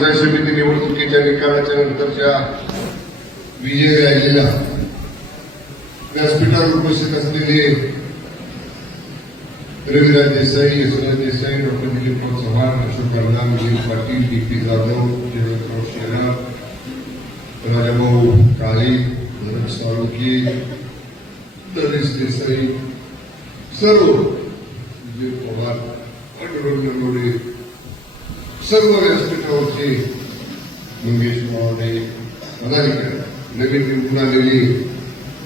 पंचायत समिती निवडणुकीच्या निकालाच्या नंतरच्या विजय राहिलेला व्यासपीठावर उपस्थित असलेले Raviraj Desai Yashwantraj Desai doctor Dilipraon Chavan Ashok Kadam Vijay Patil D P Jadhav Jayawantrao Shelar Rajabhau Kale Bharat Salunke Naresh Desai सर्व विजय पवार पांडुरंग नरोडे सर्व व्यासपीठावरचे मंगेश महोदय पदाधिकारी नवीन निवडून आलेले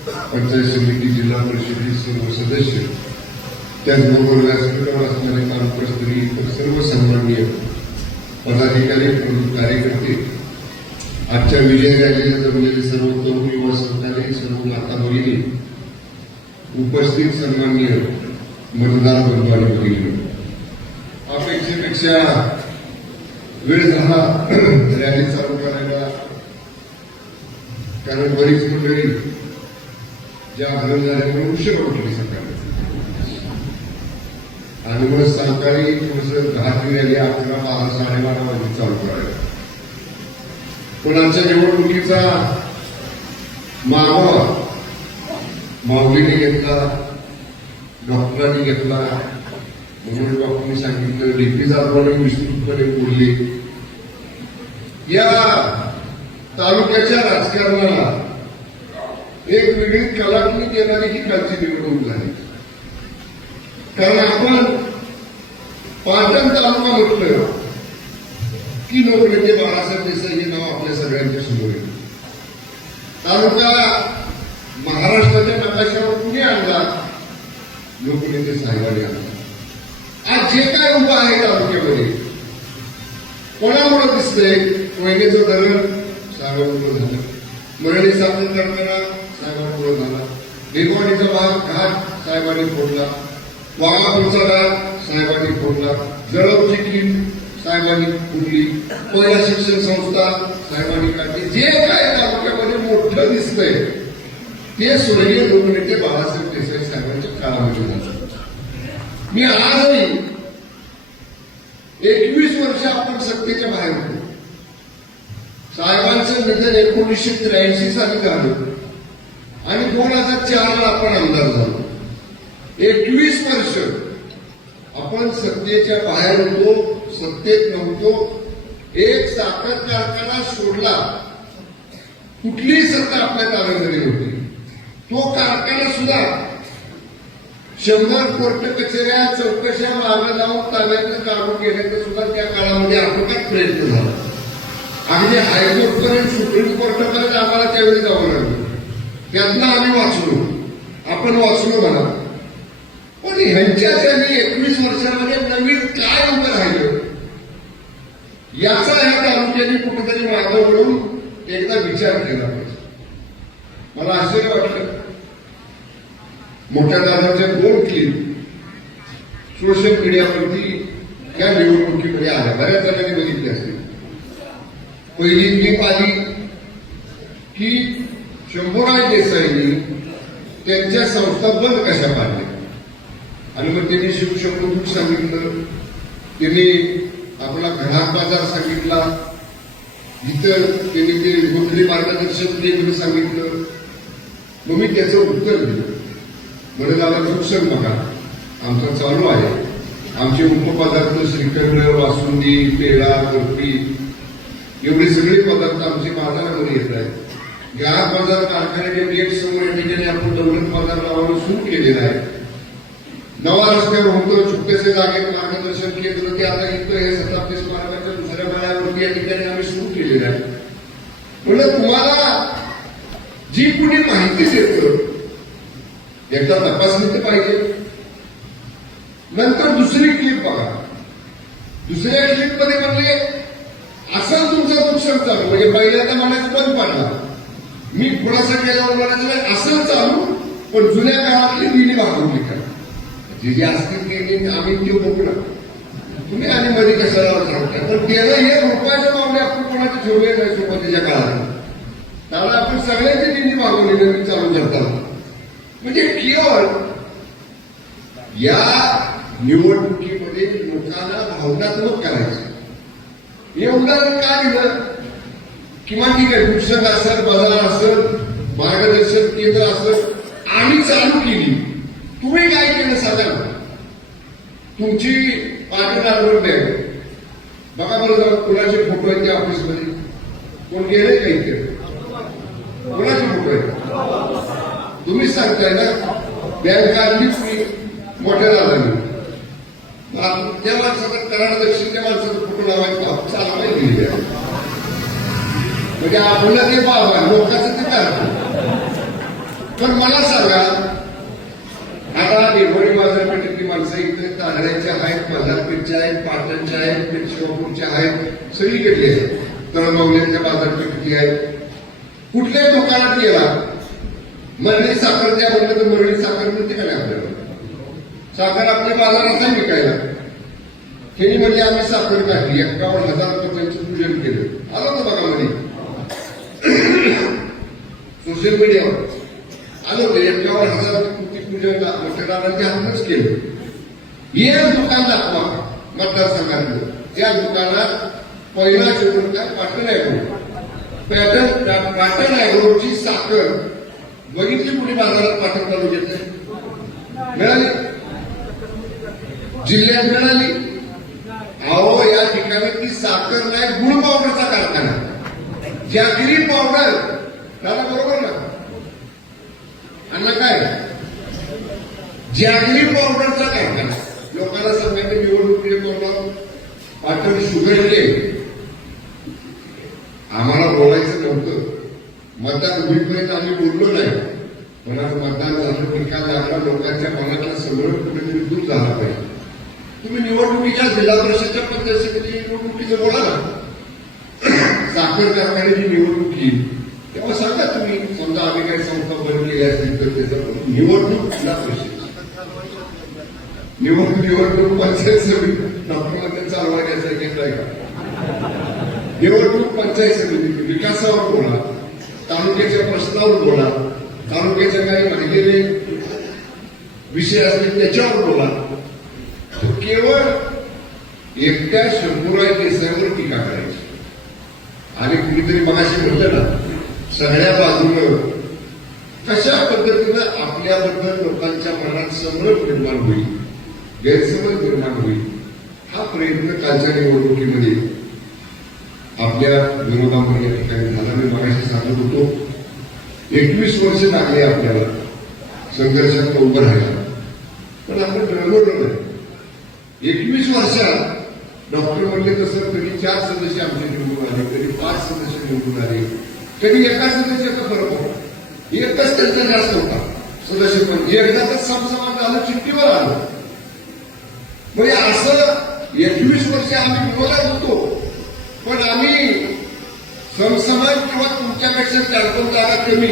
पंचायत समिती जिल्हा परिषदेचे सर्व सदस्य त्याचबरोबर व्यासपीठावर असणारे तालुकास्तरीय इतर सर्व सन्माननीय पदाधिकारी प्रमुख कार्यकर्ते आजच्या विजय रॅलीला जमलेले सर्व तरुण युवा सरकारी सर्व माता भगिनी उपस्थित सन्माननीय मतदार बंधू आणि भगिनी अपेक्षेपेक्षा वेळ झाला. रॅली चालू करायला. कारण बरीच मंडळी ज्या हरण झाल्यामुळे उशीर उठली सकाळी. आणि मग सकाळी थोडस घातली रॅली अकरा बारा साडेबारा वाजे चालू करायला. पण आमच्या निवडणुकीचा मागोवा माऊलीने घेतला डॉक्टरांनी घेतला म्हणून डॉक्टरांनी सांगितलं डीपी जाधवाने विस्तृतपणे बोलले या तालुक्याच्या राजकारणाला एक वेगळी कलाटणी देणारी ही कालची निवडणूक झाली. कारण आपण पाटण तालुका म्हटलं की लोकनेते बाळासाहेब देसाई हे नाव आपल्या सगळ्यांच्या समोर येईल तालुका महाराष्ट्राच्या नकाशावर कुणी आणला? लोकनेते साहेबांनी आणला. आज जे काय उभं आहे तालुक्यामध्ये कोणामुळे दिसतंय कोयनेचं धरण साहेबांमुळे झालं. मरणी साधन करताना साहेबांमुळे झाला. बेगवाडीचा भाग घाट साहेबांनी फोडला. वाघापूरचा घाट साहेबांनी फोडला. जळवची किट साहेबांनी फुटली. पहिला शिक्षण संस्था साहेबांनी काढली. जे काय तालुक्यामध्ये मोठं दिसतंय ते स्वर्गीय लोकनेते बाळासाहेब देसाई साहेबांच्या काळामध्ये झालं. मी आजही एकवीस वर्ष आपण सत्तेच्या बाहेर होतो. साहेबांचं निधन एकोणीसशे त्र्याऐंशी साली झालं. आणि दोन हजार चारला आपण आमदार झालो. एकवीस वर्ष आपण सत्तेच्या बाहेर होतो सत्तेत नव्हतो. एक साखर कारखाना सोडला. कुठलीही सत्ता आपल्या ताब्यामध्ये होती. तो कारखाना सुद्धा शंभर कोर्ट कचेऱ्या चौकशा मागे लावून ताब्यातलं काढून घेण्याचा सुद्धा त्या काळामध्ये आटोक्यात प्रयत्न झाला. अगदी हायकोर्टपर्यंत सुप्रीम कोर्टापर्यंत आम्हाला त्यावेळी जावं लागलं. त्यातनं आम्ही वाचलो. आपण वाचलो म्हणा. पण ह्यांच्या त्यांनी एकवीस वर्षामध्ये नवीन काय उभं राहिलं? याचा ह्या तालुक्याने कुठेतरी मागं वळून एकदा विचार केला पाहिजे. मला आश्चर्य वाटलं. मोठ्या दादाच्या दोन क्लिप सोशल मीडियावरती या निवडणुकीमध्ये आल्या. बऱ्याच जणांनी बघितले असतील. पहिली क्लिप आली की शंभूराज देसाईंनी त्यांच्या संस्था बंद कशा पाडल्या आणि मग त्यांनी शिवशंभूतून सांगितलं त्यांनी आपला घरात बाजार सांगितला इतर त्यांनी ते गोंधळी मार्गदर्शन दे सांगितलं. मग मी त्याचं उत्तर दिलं. म्हणून शिक्षक नुकसान बघा. आमचं चालू आहे. आमचे उपपदार्थ श्रीखंड वासुंदी पेढा बर्फी एवढे सगळे पदार्थ आमचे बाजारामध्ये येत आहेत. ग्राहक बाजार कारखान्याच्या गेट समोर या ठिकाणी आपण दौलत बाजार लावणं सुरू केलेलं आहे. नवा रस्त्यावर होतं छोटेसे जागेत मार्गदर्शन केंद्र ते आता इथं हे शताब्दी स्मारकाच्या दुसऱ्या माळ्यावरती या ठिकाणी आम्ही सुरू केलेलं आहे. म्हणजे तुम्हाला जी कुणी माहिती देतं एकदा तपासणी तर पाहिजे. नंतर दुसरी क्लिप बघा. दुसऱ्या क्लिपमध्ये म्हणले असं तुमचं नुकसान चालू. म्हणजे पहिल्यांदा म्हणायचं बंद पाडला? मी खुलासा केल्यावर म्हणायचं नाही असं चालू पण जुन्या काळातली दिली भागवली का जे जे असतील ते आम्ही ते बघू तुम्ही आणि मध्ये कशाला सांगता पण त्याला हे रुपयाच्या मागणे आपण कोणाचे ठेवले नाही सुरुवातीच्या काळात? त्यामुळे आपण सगळ्यांची दिंडी मागवली नवीन चालू करतात. म्हणजे केवळ या निवडणुकीमध्ये लोकांना भावनात्मक करायचं. एवढं काय का दिलं किमान ठीक आहे पुस्तक असेल बाजार असेल मार्गदर्शन केंद्र असेल आम्ही चालू केली. तुम्ही काय केलं साधारण तुमची पाटील आठवण द्या बघा बरं जाऊ कुणाचे फोटो आहेत त्या ऑफिसमध्ये कोण गेले काही इथे? कोणाचे फोटो आहेत? तुम्हीच सांगताय ना बँक मी मोठ्या दादांनी मग त्या माणसाचा कराड दक्षिण त्या माणसाचा कुठून लावायचा चालू गेली म्हणजे आपण ते बाबा लोकांचं ते काय पण मला सांगा आता देवळी बाजारपेठेतली माणसं इथे तांदळ्याच्या आहेत बाजारपेठच्या आहेत पाटणच्या आहेत पेशवापूरच्या आहेत सगळीकडली आहेत. तळमवल्याच्या बाजारपेठेतली आहेत. कुठल्याही दुकानात गेला मरणी साखर त्या म्हणलं तर मरणी साखर मिळते का नाही आपल्याला? साखर आपल्या बाजारात नाही विकायला. त्यांनी म्हणजे आम्ही साखर काढली. एकावन्न हजार रुपयांचं पूजन केलं. आलं होतं बघा म्हणे सोशल मीडियावर. आलं होतं एकावन्न हजार रुपये पूजन मतदारांच्या हातूनच केलं. हे दुकान दाखवा मतदारसंघातलं त्या दुकानात पहिला शेवट काय? पाटण आहे पॅटर्न पाटण ॲग्रोची साखर बघितली कुठे बाजारात पाठक तालुक्यात मिळाली. जिल्ह्यात मिळाली. अहो या ठिकाणी ती साखर नाही गुळ पावडरचा कारखाना. Jaggery powder. दादा बरोबर ना? अण्णा काय? जॅगरी पावडरचा कारखाना. लोकांना सांगायचं निवड तोंडावर पाटण शुगर केले आम्हाला बोलायचं नव्हतं मतदान होईपर्यंत आम्ही बोललो नाही पण आता मतदान झालं निकाल लागला लोकांच्या मनातला सगळं कुठेतरी दूर झाला पाहिजे तुम्ही निवडणुकीच्या जिल्हा परिषदच्या पंचायत समिती निवडणुकीचं बोला ना साखर कारखान्याची निवडणूक येईल तेव्हा सांगा तुम्ही समजा आम्ही काही संस्था बंद केल्या असतील तर त्याचा निवडणूक जिल्हा परिषद. निवडणूक निवडणूक पंचायत समिती. डॉक्टर चालवा घ्यायचा घेतलाय का निवडणूक पंचायत समिती विकासावर बोला तालुक्याच्या प्रश्नावर बोला तालुक्याच्या काही राहिलेले विषय असतील त्याच्यावर बोला. केवळ एकट्या शंभूराय देसाईवर टीका करायची. आणि कुणीतरी मगाशी म्हटलं ना सगळ्या बाजूनं कशा पद्धतीनं आपल्याबद्दल लोकांच्या मनात समज निर्माण होईल गैरसमज निर्माण होईल हा प्रयत्न कालच्या निवडणुकीमध्ये आपल्या विरोधामध्ये या ठिकाणी झाला. मी मगाशी सांगत होतो एकवीस वर्ष लागले आपल्याला संघर्षात उभं राहायला. पण आपण डळमळलो नाही. एकवीस वर्षात डॉक्टर म्हणले तसं कधी चार सदस्य आमचे निवडून आले कधी पाच सदस्य निवडून आले. कधी एका सदस्याचा फरक होता. एकच त्यांचा जास्त होता. सदस्य पण एकदा तर समसमान झालं चिठ्ठीवर आलं. म्हणजे असं एकवीस वर्ष आम्ही विरोधात होतो पण आम्ही समसमान किंवा तुमच्यापेक्षा चार दोन जागा कमी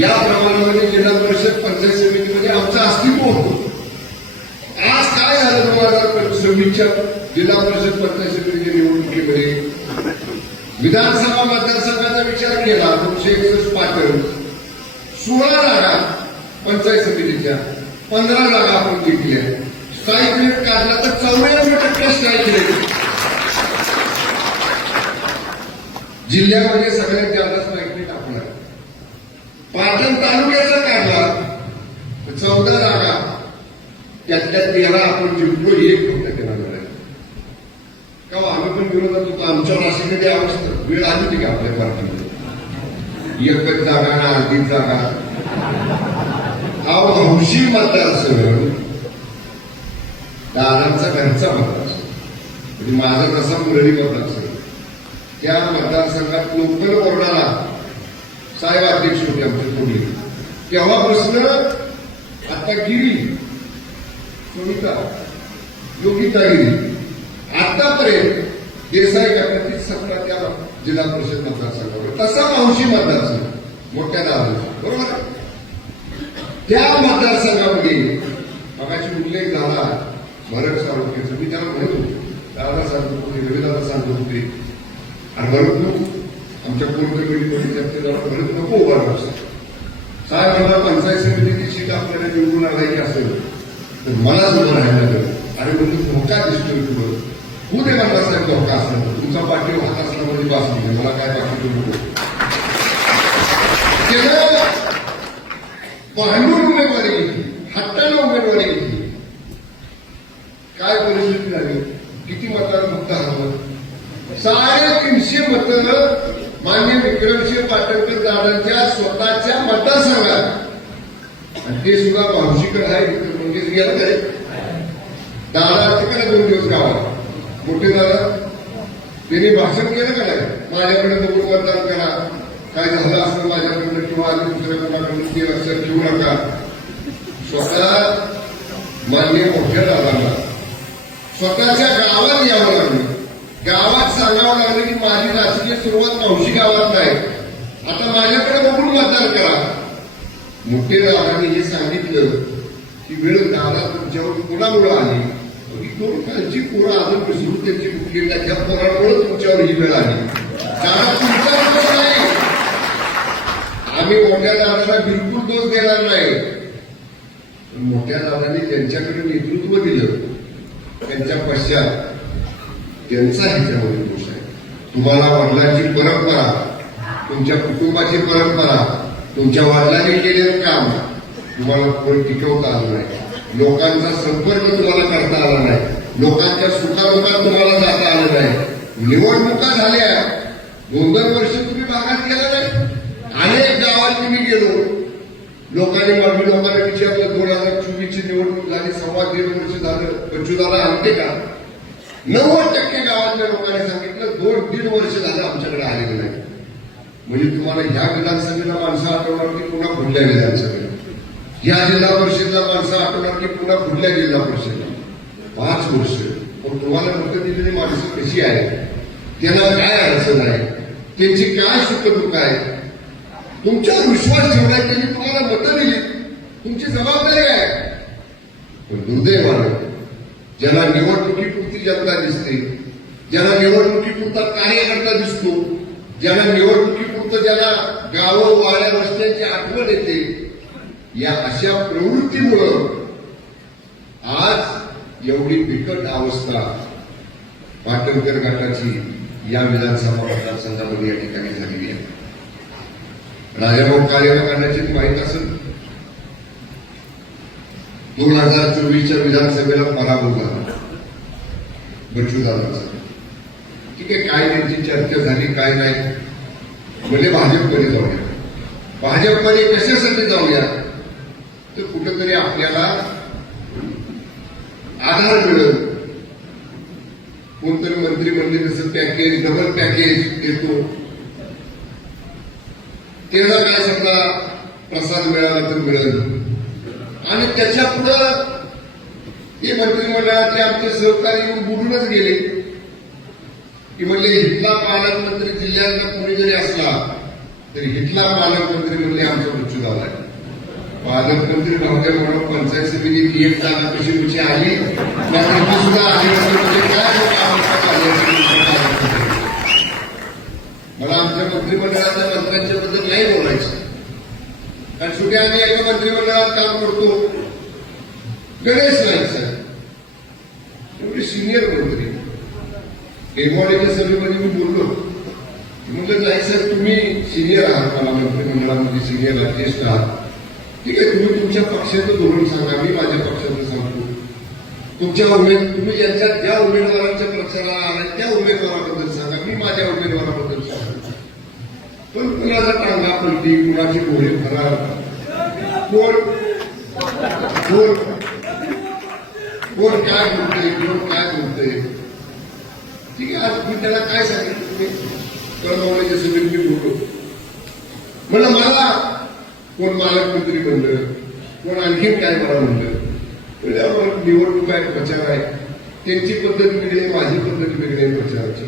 या प्रमाणामध्ये जिल्हा परिषद पंचायत समितीमध्ये आमचं अस्तित्व होतं. आज काय झालं दोन हजार सव्वीसच्या जिल्हा परिषद पंचायत निवडणुकीमध्ये विधानसभा मतदारसंघाचा विचार केला दोनशे एकसष्ट पाटण. सोळा जागा पंचायत समितीच्या पंधरा जागा आपण जिंकल्या स्ट्राईक रेट काढला तर चौऱ्याण्णव टक्के स्ट्राईक रेट जिल्ह्यामध्ये सगळ्यात जास्त स्ट्राईक रेट आपला पाटण तालुक्याचा काढला चौदा जागा. त्यातल्या तेरा आपण जिंकलो एक आपण विरोधात होतो आमच्यावर अशी कधी अवस्था वेळ आली होती का आपल्या पार्टीमध्ये? एकच जागा ना अर्धी जागा. अहो हौशी मतदारसंघ दादांचा घरचा मतदारसंघ म्हणजे माझा तसा मुरळी मतदारसंघ त्या मतदारसंघात लोकल बोर्डाला साहेब अध्यक्ष होते आमचे पुढे. तेव्हा प्रश्न आता गिरी सुनीता योगिता गिरी आतापर्यंत देसाई गटातील सत्ता त्या जिल्हा परिषद मतदारसंघावर तसा मावशी मतदारसंघ मोठ्या दादा बरोबर त्या मतदारसंघामध्ये मगाशी उल्लेख झाला भरत साळुंकेचा मी त्याला म्हणत होतो दादा सांगत होते रविदादा सांगत होते. आणि भरत नको. आमच्या कोर कमिटीमध्ये चर्चेला भरत नको उभा राहू. साहेब मला पंचायत समितीची सीट आपल्याला निवडून आणायची असेल तर मलाच उभं राहायला आणि म्हणजे धोका दिसतोय तुम्हाला तू दे मला साहेब धोका असला तुमचा पाठी वाहत असला म्हणजे बास म्हणजे मला काय बाकी करू नको. त्यानं भांडून उमेदवारी घेतली. हट्टानं उमेदवारी घेतली. काय परिस्थिती झाली? किती मतांना मुक्त हरवलं साडेतीनशे मत मान्य विक्रमसिंह पाटणकर दादांच्या स्वतःच्या मतदारसंघात. आणि ते सुद्धा मावशीकडे आहे विक्रम मंगेश गेला काय दादा तिकडे दोन दिवस गावात. मोठे झालं त्यांनी भाषण केलं का नाही? माझ्याकडे बघून मतदान करा. काय झालं असं माझ्याकडनं किंवा आधी दुसऱ्या कोणाकडून केलं असं ठेवू नका. स्वतः मान्य मोठ्या दादांना स्वतःच्या गावात यावं लागलं. गावात सांगावं लागलं की माझी राजकीय सुरुवात मावशी गावात नाही. आता माझ्याकडे बघून मतदान करा. मोठे दादांनी हे सांगितलं की वेळ दादा तुमच्यावर कुणामुळे आली? कालची पोरं अजून विसरून त्यांची कुठली त्या पोरामुळे तुमच्यावर ही वेळ आली. नाही. आम्ही मोठ्या दादाला बिलकुल दोष देणार नाही. पण मोठ्या दादांनी त्यांच्याकडे नेतृत्व दिलं. त्यांच्या पश्चात त्यांचा ह्याच्यामध्ये दोष आहे. तुम्हाला वडिलांची परंपरा तुमच्या कुटुंबाची परंपरा तुमच्या वडिलांनी केलेलं काम तुम्हाला कोणी टिकवता आलं नाही. लोकांचा संपर्क तुम्हाला करता आला नाही. लोकांच्या सुखादुखात तुम्हाला जाता आलं नाही. निवडणुका झाल्या. दोन दोन वर्ष तुम्ही भागात गेला नाही. अनेक गावात मी गेलो. लोकांनी मागणी लोकांना विचारलं दोन हजार चोवीसची निवडणूक झाली सव्वा दीड वर्ष झालं पंचवीसाला आणते का? नव्वद टक्के गावातल्या लोकांनी सांगितलं दोन दीड वर्ष झालं आमच्याकडे आलेलं नाही. म्हणजे तुम्हाला ह्या विधानसभेला माणसं आठवणार की पुन्हा पुढल्या विधानसभेला. या जिल्हा परिषदला माणसं आठवणार की पुन्हा कुठल्या जिल्हा परिषदला. पाच वर्ष. पण तुम्हाला मतं दिलेली माणसं कशी आहे? त्यांना काय अडचण आहे? त्यांची काय सुखदुःख आहे? तुमच्यावर विश्वास ठेवलाय त्यांनी तुम्हाला मतं दिली. तुमची जबाबदारी आहे. पण दुर्दैवानं ज्यांना निवडणुकीपुरती जनता दिसते ज्यांना निवडणुकीपुरता कार्यकर्ता दिसतो ज्यांना निवडणुकीपुरतं ज्याला गावं वाड्या रस्त्याची आठवण येते या अशा प्रवृत्तीमुळं आज एवढी बिकट अवस्था पाटणकर गटाची या विधानसभा मतदारसंघामध्ये या ठिकाणी झालेली आहे. राजाभाऊ कार्याला करण्याची माहीत असेल. दोन हजार चोवीसच्या विधानसभेला पराभव झाला. बच्चू दादाचा. ठीक आहे काय त्यांची चर्चा झाली काय नाही. म्हणजे भाजपमध्ये जाऊया. भाजपमध्ये कशासाठी जाऊया? तर कुठंतरी आपल्याला आधार मिळेल. कोणतरी मंत्री म्हणले तसं पॅकेज डबल पॅकेज देतो. त्याला काय समजा प्रसाद मिळाला तर मिळेल. आणि त्याच्या पुढं हे मंत्रिमंडळातले आमचे सहकारी येऊन बुडूनच गेले. की म्हणजे हिटला पालकमंत्री जिल्ह्यातला कोणी जरी असला तरी हिटला पालकमंत्री म्हणजे आमचा मृत्यू झालाय पालकमंत्री भावगे म्हणून पंचायत समितीत एक जागा कशी कशी आली? त्यापैकी सुद्धा आली नसेल म्हणजे काय मला आमच्या मंत्रिमंडळाच्या मंत्र्यांच्या बद्दल नाही बोलायचं. कारण शेवटी आम्ही एका मंत्रिमंडळात काम करतो. गणेश नाईक साहेब. एवढे सिनियर मंत्री. एमवाडीच्या सभेमध्ये मी बोललो. म्हणलं नाही सर तुम्ही सिनियर आहात. मला मंत्रिमंडळामध्ये सिनियर आहात ज्येष्ठ आहात. ठीक आहे तुम्ही तुमच्या पक्षाचं धोरण सांगा मी माझ्या पक्षाचं सांगतो. तुमच्या उमेद तुम्ही ज्यांच्या ज्या उमेदवारांच्या प्रचाराला आलाय त्या उमेदवाराबद्दल सांगा मी माझ्या उमेदवाराबद्दल सांगतो. पण कुणाचा टांगा पलटी कुणाची घोडे फरार कोण? कोण? कोण काय बोलतोय कोण काय बोलतोय? ठीक आहे आज मी त्याला काय सांगितलं तुम्ही कळवण्याच्या सभेत मी म्हणलं मला कोण मालकमंत्री म्हणलं कोण आणखीन काय मला म्हणलं? निवडणूक आहे प्रचार आहे. त्यांची पद्धत वेगळी आहे माझी पद्धत वेगळी आहे प्रचाराची.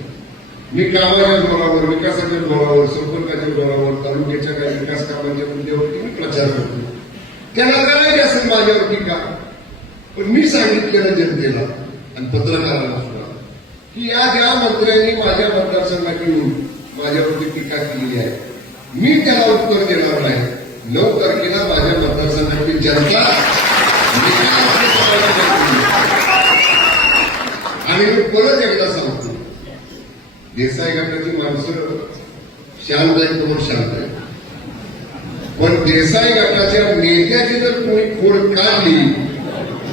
मी कामाच्या जोरावर विकासाच्या जोरावर संपर्काच्या जोरावर तालुक्याच्या काही विकास कामांच्या मुद्द्यावरती मी प्रचार करतो. त्याला करायचे असेल माझ्यावर टीका पण मी सांगितलेलं जनतेला आणि पत्रकाराला सुद्धा की या ज्या मंत्र्यांनी माझ्या मतदारसंघात येऊन माझ्यावरती टीका केलेली आहे मी त्याला उत्तर देणार नाही. नऊ तारखेला माझ्या मतदारसंघातील जनता आणि मी परत एकदा सांगतो. देसाई गटाची माणसं शांत आहेत म्हणून शांत आहेत. पण देसाई गटाच्या नेत्याची जर कोणी खोड काढली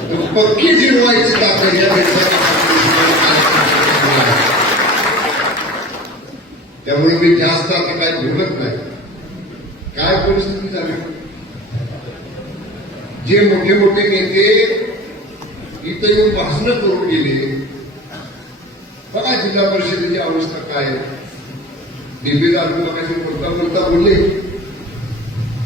तर पक्की जिरवायची ताकद या त्यामुळे मी जास्त आता काय बोलत नाही. काय परिस्थिती झाले. जे मोठे मोठे नेते इथं येऊन भाषण करून गेले. बघा जिल्हा परिषदेची अवस्था काय आहे. डीपी दादू बोलता बोलता बोलले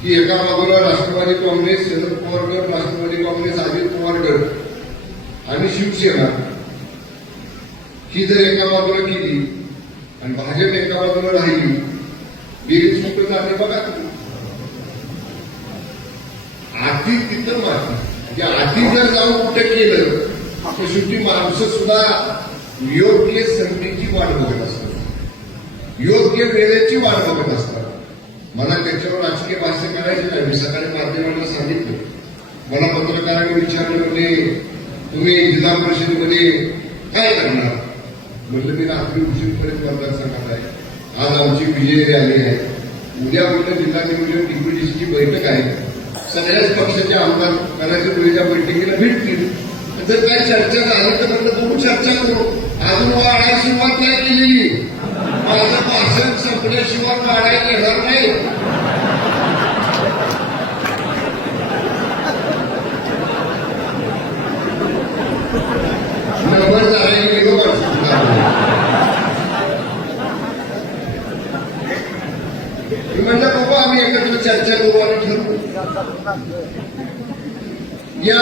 की एका बाजूला राष्ट्रवादी काँग्रेस शरद पवार गट राष्ट्रवादी काँग्रेस अजित पवार गट आणि शिवसेना. ही जर एका बाजूला केली आणि भाजप एका बाजूला राहिली बेरीज कुठं जाते बघा तुम्ही. आधी तिथं माती म्हणजे आधी जर जाऊन कुठं केलं तर शेवटी माणसं सुद्धा योग्य संधीची वाट बघत असतात. योग्य वेळेची वाट बघत असतात. मला त्याच्यावर राजकीय भाष्य करायचे नाही. मी सकाळी माध्यमांना सांगितलं. मला पत्रकारांनी विचारलं म्हणजे तुम्ही जिल्हा परिषदेमध्ये काय करणार? म्हटलं मी रात्री उशीरपर्यंत मतदारसंघात आहे. आज आमची विजय रॅली आहे. उद्या म्हटलं जिल्हा नियोजन डिप्युटीची बैठक आहे. सगळ्याच पक्षाचे आमदार करायच्या बैठकीला भेटतील जर काय चर्चा झाली तर म्हटलं बघू चर्चा करू. अजून वाढायला सुरुवात नाही केलेली. माझं भाषण संपल्याशिवाय वाढायला येणार नाही नंबर झाला गेलो मी म्हणलं बाबा एकत्र चर्चा करू आणि ठरवू. या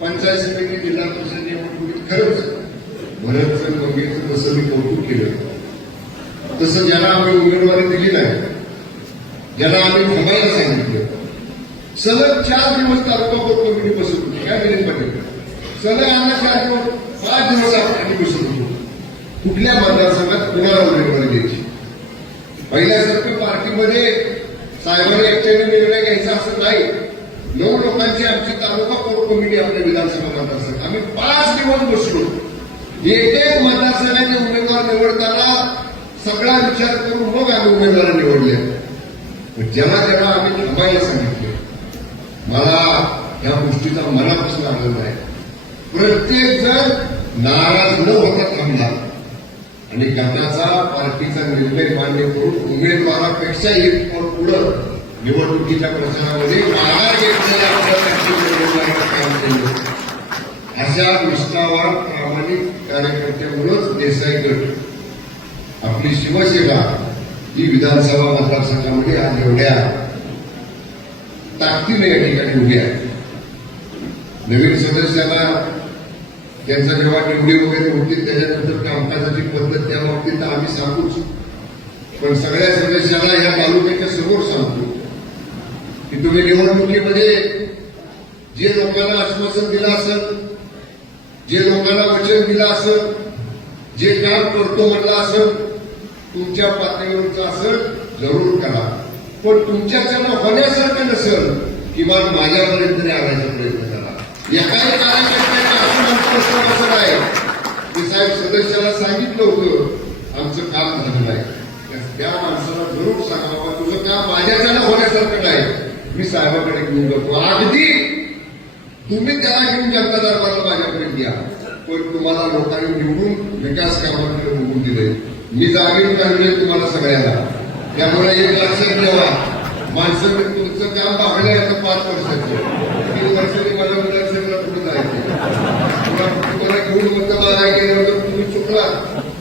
पंचायत समिती जिल्हा परिषद निवडणुकीत खरंच भरतचं बघितलं तसं मी कौतुक केलं. तसं ज्यांना आम्ही उमेदवारी दिली नाही ज्यांना आम्ही थांबायला सांगितलं. सलग चार दिवस तालुका कोर कमिटी बसत होती काय मिलिंद पटेल. सलग आम्हाला चार दिवस पाच दिवस आम्ही बसत होतो कुठल्या मतदारसंघात कुणाला उमेदवारी द्यायची? पहिल्यासारखं पार्टीमध्ये सायबर एकट्याने निर्णय घ्यायचा असं नाही. नऊ लोकांची आमची तालुका कोर कमिटी आपल्या विधानसभा मतदारसंघ आम्ही पाच दिवस बसलो. एक एक मतदारसंघाचे उमेदवार निवडताना सगळा विचार करून मग आम्ही उमेदवार निवडले. पण जेव्हा आम्ही थांबायला सांगितले मला या गोष्टीचा मनापासून आनंद आहे. प्रत्येक जण नाराज न होता थांबला. आणि गटाचा पार्टीचा निर्णय मान्य करून उमेदवारापेक्षा एक पट पुढं निवडणुकीच्या प्रचारामध्ये माघार अशा निष्ठावान प्रामाणिक कार्यकर्त्यामुळेच देसाई गट आपली शिवसेना ही विधानसभा मतदारसंघामध्ये आज एवढ्या ताकदीने या ठिकाणी उभी आहे. नवीन सदस्याला त्यांचा जेव्हा निवडी वगैरे होतील त्याच्यानंतर कामकाजाची पद्धत त्या बाबतीत आम्ही सांगूच. पण सगळ्या सदस्याला या तालुक्याच्या समोर सांगतो. की तुम्ही निवडणुकीमध्ये जे लोकांना आश्वासन दिलं असेल जे लोकांना वचन दिलं असेल जे काम करतो म्हटलं असेल तुमच्या पातळीवरचं असेल जरूर करा. पण तुमच्याकडनं होण्यासारखं नसेल किमान माझ्यापर्यंत आणायचा प्रयत्न करा. एकाही कार्यकर्त्याने असं असं की साहेब सदस्याला सांगितलं होतं आमचं काम झालेलं आहे त्या- माणसाला जरूर सांगावं तुझं काम माझ्याच्यानं होण्यासारखं नाही. मी साहेबाकडे घेऊन जातो. अगदी तुम्ही त्याला घेऊन जनता दरबारला माझ्याकडे घ्या. पण तुम्हाला लोकांनी निवडून विकास कामाकडे बघून दिले मी जागेवर काढले तुम्हाला सगळ्यांना. त्यामुळे एक लक्षात ठेवा. माणसं म्हणजे तुमचं काम पाहणे आता पाच वर्षाचे. तीन वर्षांनी मला विधानसभेला कुठे जायचे तुम्हाला घेऊन मत मागाय गेल्यानंतर तुम्ही चुकला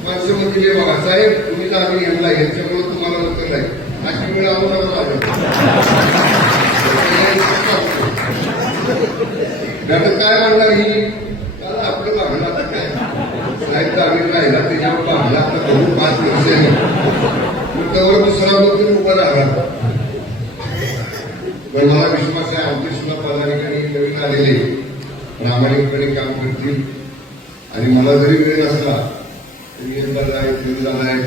माणसं म्हणजे बघा साहेब तुम्ही जागे घेतला यांच्यामुळे तुम्हाला मत नाही. अशी वेळ आम्हाला घटक काय म्हणणार ही? आपलं भागला तर काय? साहेब आम्ही राहिला त्याच्यावर भागला तर बघू पाच वर्ष त्यावर दुसरा लोक तरी उभा राहणार पण मला विश्वास आहे आमचे सुद्धा पदाधिकारी नवीन आलेले प्रामाणिकपणे काम करतील. आणि मला जरी वेळ नसला तरी एक आहे तिथे झाला आहे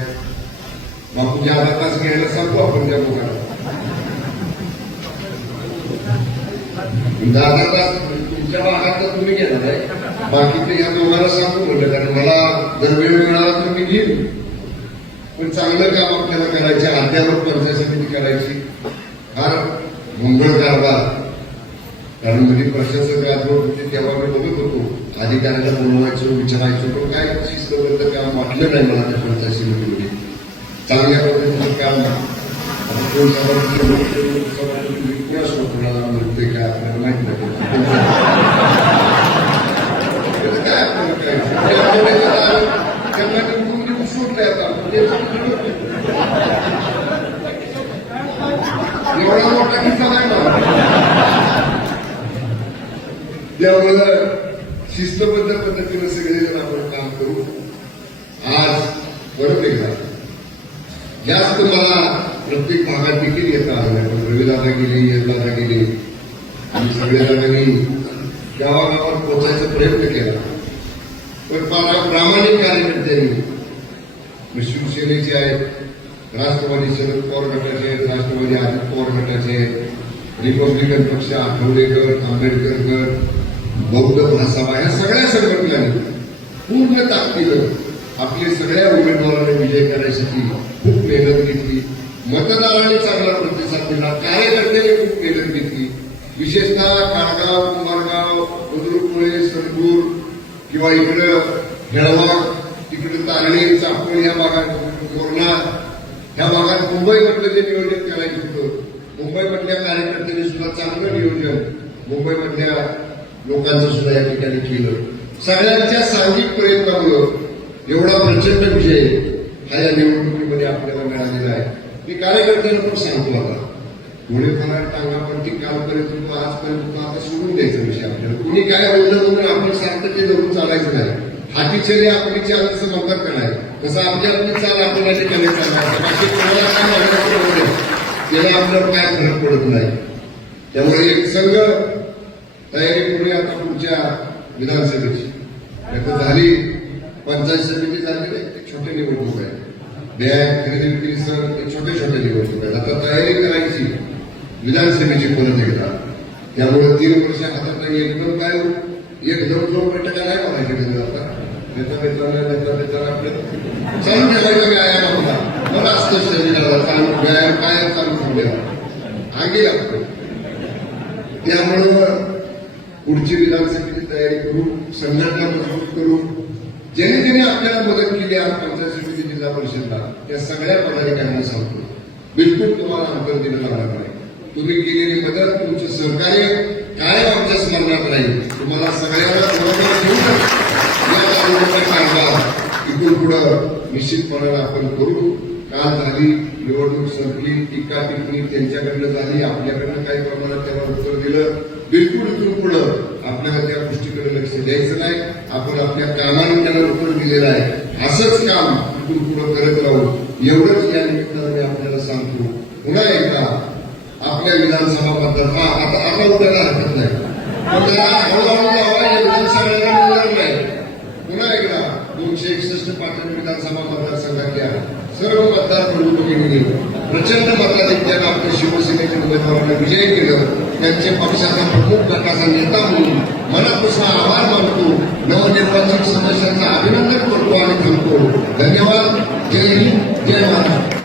बापूच्या अर्धा तास घ्यायला सांगतो आपण त्या लोकांना दादा तास तुमच्या भागात तर तुम्ही घेणार आहे. बाकीचे या दोघांना सांगू म्हटलं कारण मला जर वेळ मिळाला तर मी घेईन. पण चांगलं काम आपल्याला करायचं अध्यापक पंचायत समिती करायची. फार मुंबळ कारभार. कारण मी प्रशासक राजवट होते तेव्हा मी बघत होतो. अधिकाऱ्याला बोलवायचो विचारायचो पण काय शिस्तबद्ध काम वाटलं नाही मला त्या पंचायत समितीमध्ये. चांगल्या पद्धतीचं काम आता कोण सभापती, कोण कोणाला मिळते का आपल्याला माहीत नाही त्याचं काय आपल्याला करायचं? त्या आठवड्याच्या दारात त्यांना निवडून देऊन सोडलंय आता. म्हणजे एवढा मोठा किस्सा नाही मला त्यामुळे शिस्तबद्ध पद्धतीनं सगळेजण आपण काम करू. आज परत एकदा जास्त मला प्रत्येक भागात देखील येता आलं नाही. पण रविदादा गेले यशदादा गेले. आणि सगळ्या जणांनी गावागावात पोचायचा प्रयत्न केला. पण फार प्रामाणिक कार्यकर्त्यांनी मग शिवसेनेचे आहेत राष्ट्रवादी शरद पवार गटाचे आहेत राष्ट्रवादी अजित पवार गटाचे आहेत रिपब्लिकन पक्ष आठवडेकर आंबेडकर गट बौद्ध महासभा या सगळ्या संघटनांनी पूर्ण ताकदीनं आपल्या सगळ्या उमेदवारांनी विजय करण्यासाठी खूप मेहनत घेतली. मतदारांनी चांगला प्रतिसाद दिला. कार्यकर्त्यांनी खूप मेहनत घेतली. विशेषतः काळगाव कुमारगाव बुद्रुकपुळे सरगूर किंवा इकडं हेळवा तिकडे तारणी चाकूर या भागात कोरणा ह्या भागात मुंबईमधलं जे नियोजन करायचं होतं मुंबईमधल्या कार्यकर्त्यांनी सुद्धा चांगलं नियोजन मुंबईमधल्या लोकांचं सुद्धा या ठिकाणी केलं. सगळ्यांच्या सांघिक प्रयत्नामुळं एवढा प्रचंड विजय हा या निवडणुकीमध्ये आपल्याला मिळालेला आहे. मी कार्यकर्त्यांना पण सांगतो आता. पुढे फरार टांगापट्टी कालपर्यंत तो आजपर्यंत तो आता सोडून द्यायचा विषय आपल्याला. कुणी काय बोललं म्हणून आपण सारखं ते धरून चालायचं नाही. हाती चले आपली चाल असं म्हणतात का नाही? तसं आपली आपली चाल आपल्याला ठिकाणी चालवायचं बाकी कोणाला काय म्हणायचं त्याला आपल्याला काय फरक पडत नाही. त्यामुळे एक संघ तयारी पुढे आता पुढच्या विधानसभेची. झाली पंचायत समिती झाली नाही छोटे निवडणूक आहे. न्याय खरेदी विक्री सर छोटे छोटे निवडणूक आहेत आता तयारी करायची विधानसभेची परत एकदा. त्यामुळे तीन वर्ष हातात एकदम काय एक एकदम दोन बैठका नाही म्हणायचे म्हणजे कधी आता. नेता नेता नेता नेता आपले चालू ठेवायचं व्यायाम होता मला असतं शरीराला चालू व्यायाम काय चालू ठेवलेला आगे लागतो त्यामुळं पुढची विधानसभेची तयारी करू संघटना मजबूत करू ज्यांनी ज्यांनी आपल्याला मदत केली आज पंचायत समिती जिल्हा परिषदला त्या सगळ्या पदाधिकाऱ्यांना सांगतो. बिलकुल तुम्हाला अंतर दिलं लागणार नाही. तुम्ही केलेली मदत तुमचं सहकार्य काय आमच्या स्मरणात राहील. तुम्हाला सगळ्यांना इथून पुढं निश्चितपणे आपण करू. काल झाली निवडणूक संपली टीका टिप्पणी त्यांच्याकडनं झाली आपल्याकडनं काही प्रमाणात त्याला उत्तर दिलं. बिलकुल इथून पुढं आपल्याला त्या गोष्टीकडे लक्ष द्यायचं नाही. आपण आपल्या कामाने त्याला उत्तर दिलेलं आहे. असंच काम इथून पुढं करत राहू. एवढंच या निमित्तानं मी आपल्याला सांगतो. पुन्हा एकदा आपल्या विधानसभा मतदार हा आता आता उठायला हरकत नाही. नाही. पुन्हा एकदा दोनशे एकसष्ट पाटण विधानसभा मतदारसंघातल्या सर्व मतदार प्रमुखांनी प्रचंड मताधिक्यानं आपल्या शिवसेनेच्या उमेदवारांना विजय केलं. त्यांचे पक्षाचा प्रमुख गटाचा नेता म्हणून मनापासून आभार मानतो. नवनिर्वाचित सदस्यांचं अभिनंदन करतो आणि थांबतो धन्यवाद. जय हिंद. जय महाराष्ट्र